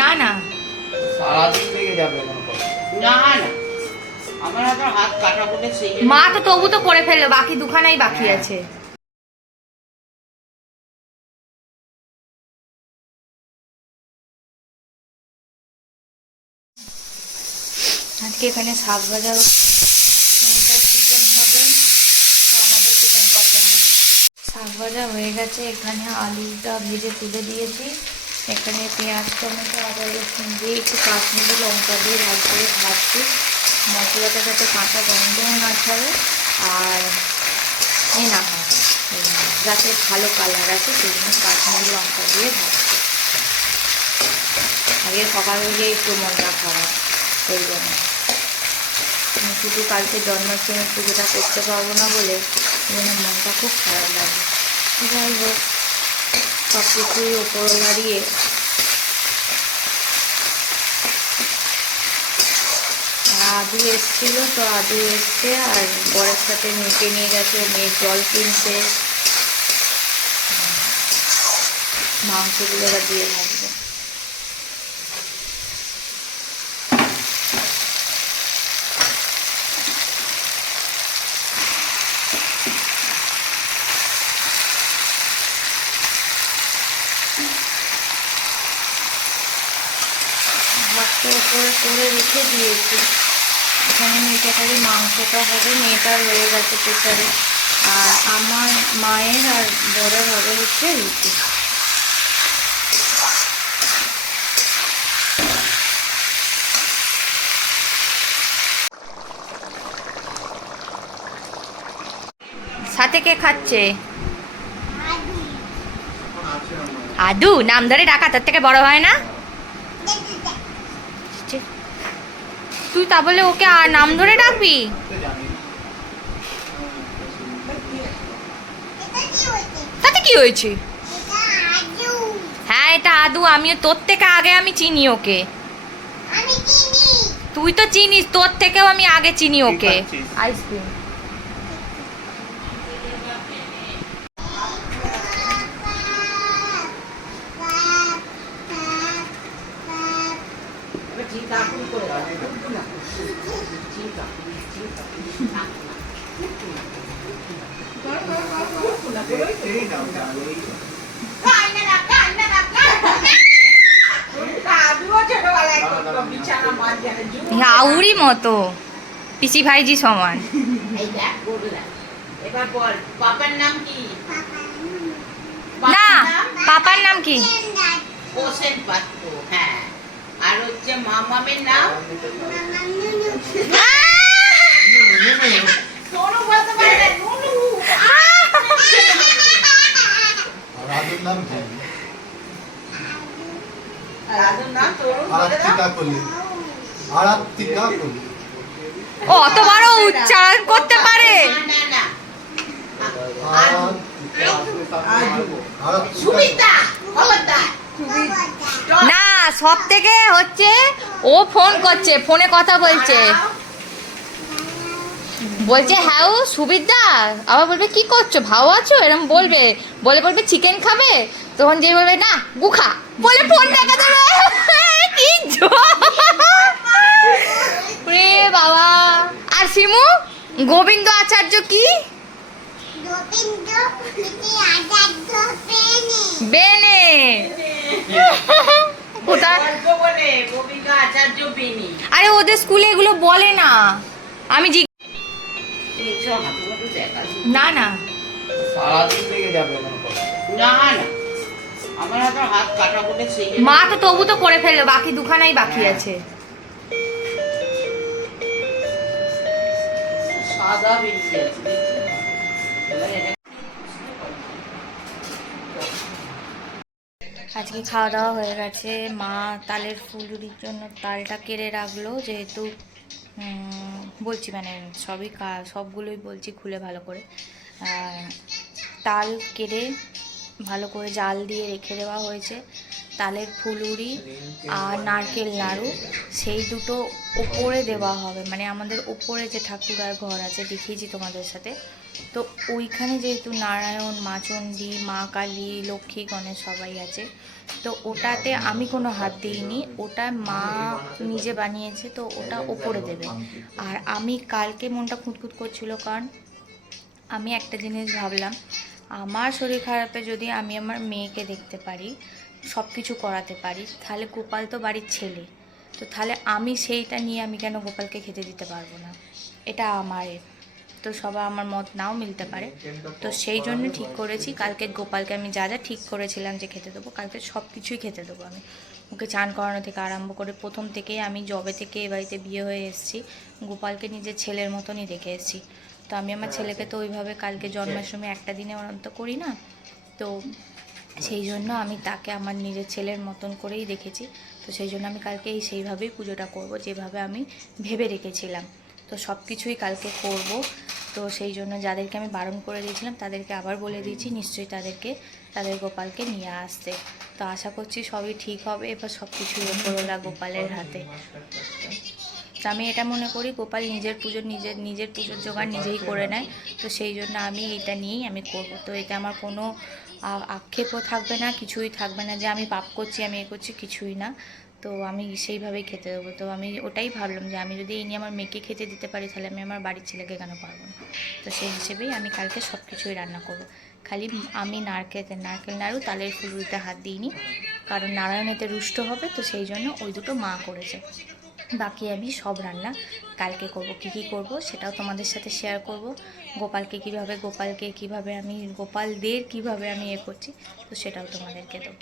না না সারাদিন লেগে যাবে মনে করো। না না আমার হাত কাটা বলে সেই মা তো তবু তো করে ফেললো, বাকি দুখানাই বাকি আছে। আজকে এখানে শাক ভাজা চিকেন হবে, আমাদের চিকেন কষা হবে। শাক ভাজা হয়ে গেছে, এখানে আলুটা ভেজে তুলে দিয়েছি। এখানে পেঁয়াজ টমেটো আদা রসুন দিয়ে একটু কাশ্মীরি লঙ্কা দিয়ে ভালো করে ভাজছি, মশলাটা যাতে কাঁচা গন্ধও না ছাড়ে আর না হয়, যাতে ভালো কালার আছে সেই জন্য কাশ্মীরি লঙ্কা দিয়ে ভাজছি। আগে সকালে গিয়ে একটু মনটা খারাপ, সেই জন্য শুধু কালকে জন্মাষ্টমীর পুজোটা করতে পারবো না বলে মনটা খুব খারাপ লাগে। যাই হোক, সব কিছুই ওপর দাঁড়িয়ে আদু এসেছিলো, তো আদু এসছে আর বরের সাথে মেয়েকে নিয়ে গেছে, মেয়ের জল কিনতে, মাংসগুলো দিয়ে থাকবে। ভাতটা উপরে করে রেখে দিয়েছি, এখানে মেয়েটা খালি মাংসটা হবে, মেয়েটার হয়ে গেছে প্রেসারে, আর আমার মায়ের আর বড়ের হবে হচ্ছে রুটি। সাথে কে খাচ্ছে? আদু নাম ধরে ডাকা তোর থেকে বড় হয় না? তুই তা বলে ওকে আর নাম ধরে ডাকবি? তাতে কি হয়েছে? হ্যাঁ এটা আদু, আমিও তোর থেকে আগে আমি চিনি ওকে। তুই তো চিনিস, তোর থেকেও আমি আগে চিনি ওকে। আইসক্রিম আউরি মতো পিসি ভাইজি সমান। এবার বল পাপার নাম কি? না পাপার নাম কি? হোসেন পাত্র। হ্যাঁ, আর হচ্ছে মামামের নাম সোনু বলতে পারে না, নুনু। রাজুর নাম কি? রাজুর নাম তরুণ বলে দাও। আরাত্তিকা কলি। আরাত্তিকা কলি। ও অত বড় উচ্চারণ করতে পারে? না না সুবিধা। না, সব থেকে হচ্ছে ও ফোন করছে, ফোনে কথা বলছে, বলছে হ্যাঁ ও সুবিধা, আবার বলবে কি করছো ভাও আছো এরকম বলবে, বলে বলবে চিকেন খাবে, তখন যে বলবে না গুখা বলে ফোন রেখে দেবে। কি রে বাবা। আর শিমু গোবিন্দ আচার্য কি? বেনে। আরে ওদের স্কুলে এগুলো বলে না, আমি না না সারাদিন লেগে যাবে মনে করো। না না আমার হাত কাটা বলে সেই মা তো তবু তো করে ফেললো, বাকি দুখানাই বাকি আছে। সাদা বেরিয়ে আছে। আজকে খাওয়া দাওয়া হয়ে গেছে, মা তালের ফুলুরির জন্য তালটা কেড়ে রাখলো, যেহেতু বলছি মানে সবগুলোই বলছি খুলে ভালো করে। তাল কেড়ে ভালো করে জাল দিয়ে রেখে দেওয়া হয়েছে। তালের ফুলুরি আর নারকেল নাড়ু সেই দুটো ওপরে দেওয়া হবে, মানে আমাদের ওপরে যে ঠাকুরার ঘর আছে দেখিয়েছি তোমাদের সাথে, তো ওইখানে যেহেতু নারায়ণ, মা চণ্ডী, মা কালী, লক্ষ্মী, গণেশ সবাই আছে, তো ওটাতে আমি কোনো হাত দিইনি, ওটা মা নিজে বানিয়েছে, তো ওটা ওপরে দেবে। আর আমি কালকে মনটা খুঁতখুত করছিল, কারণ আমি একটা জিনিস ভাবলাম, আমার শরীর খারাপে যদি আমি আমার মেয়েকে দেখতে পারি, সব কিছু করাতে পারি, তাহলে গোপাল তো বাড়ির ছেলে, তো তাহলে আমি সেইটা নিয়ে আমি কেন গোপালকে খেতে দিতে পারবো না? এটা আমার, তো সবাই আমার মত নাও মিলতে পারে। তো সেই জন্য ঠিক করেছি কালকে গোপালকে আমি যা যা ঠিক করেছিলাম যে খেতে দেবো, কালকে সব কিছুই খেতে দেবো আমি। ওকে চান করানো থেকে আরম্ভ করে প্রথম থেকেই আমি যবে থেকে এ বাড়িতে বিয়ে হয়ে এসেছি গোপালকে নিজের ছেলের মতনই দেখে এসেছি। তো আমি আমার ছেলেকে তো ওইভাবে কালকে জন্মাষ্টমী একটা দিনে অনন্ত করি না, তো সেই জন্য আমি তাকে আমার নিজের ছেলের মতন করেই দেখেছি। তো সেই জন্য আমি কালকে সেইভাবেই পুজোটা করব যেভাবে আমি ভেবে রেখেছিলাম। তো সব কিছুই কালকে করব। তো সেই জন্য যাদেরকে আমি বারণ করে দিয়েছিলাম তাদেরকে আবার বলে দিয়েছি নিশ্চয়ই তাদের গোপালকে নিয়ে আসতে। তো আশা করছি সবই ঠিক হবে, এবার সব কিছুই ওপরওয়ালা গোপালের হাতে। তো আমি এটা মনে করি গোপাল নিজের পুজোর জোগাড় নিজেই করে নেয়, তো সেই জন্য আমি এটা নিয়েই আমি করব। তো এটা আমার কোনো আক্ষেপও থাকবে না, কিছুই থাকবে না যে আমি পাপ করছি, আমি এ করছি, কিছুই না। তো আমি সেইভাবেই খেতে দেবো। তো আমি ওটাই ভাবলাম যে আমি যদি এই নিয়ে আমার মেয়েকে খেতে দিতে পারি, তাহলে আমি আমার বাড়ির ছেলেকে কেন পারবো না? তো সেই হিসেবেই আমি কালকে সব কিছুই রান্না করব। খালি আমি নারকেল নাড়ু তালের ফুলুরিতে হাত দিইনি, কারণ নারায়ণেতে রুষ্ট হবে, তো সেই জন্য ওই দুটো মা করেছে। বাকি আমি সব রান্না কালকে করব। কী করব সেটাও তোমাদের সাথে শেয়ার করব। গোপালদের কীভাবে আমি এ করছি, তো সেটাও তোমাদেরকে দেবো।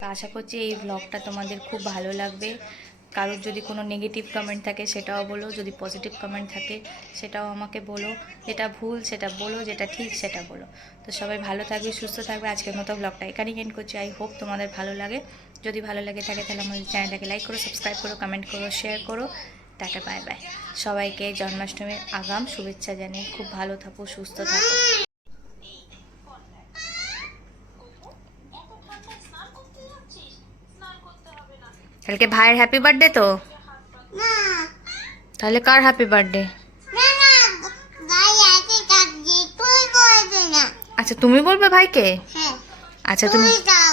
তো আশা করছি এই ব্লগটা তোমাদের খুব ভালো লাগবে। কারোর যদি কোনো নেগেটিভ কমেন্ট থাকে সেটাও বলো, যদি পজিটিভ কমেন্ট থাকে সেটাও আমাকে বলো, যেটা ভুল সেটা বলো, যেটা ঠিক সেটা বলো। তো সবাই ভালো থাকবে, সুস্থ থাকবে। আজকের মতো ব্লগটা এখানেই এন্ড করছি। আই হোপ তোমাদের ভালো লাগে। যদি ভালো লাগে থাকে তাহলে আমাদের চ্যানেলটাকে লাইক করো, সাবস্ক্রাইব করো, কমেন্ট করো, শেয়ার করো। Tata, bye bye. সবাইকে জন্মাষ্টমীর আগাম শুভেচ্ছা জানিয়ে খুব ভালো থাকো, সুস্থ থাকো। কালকে ভাইয়ের হ্যাপি বার্থডে তো? তাহলে কার হ্যাপি বার্থডে? আচ্ছা তুমি বলবে ভাইকে? আচ্ছা তুমি যাও।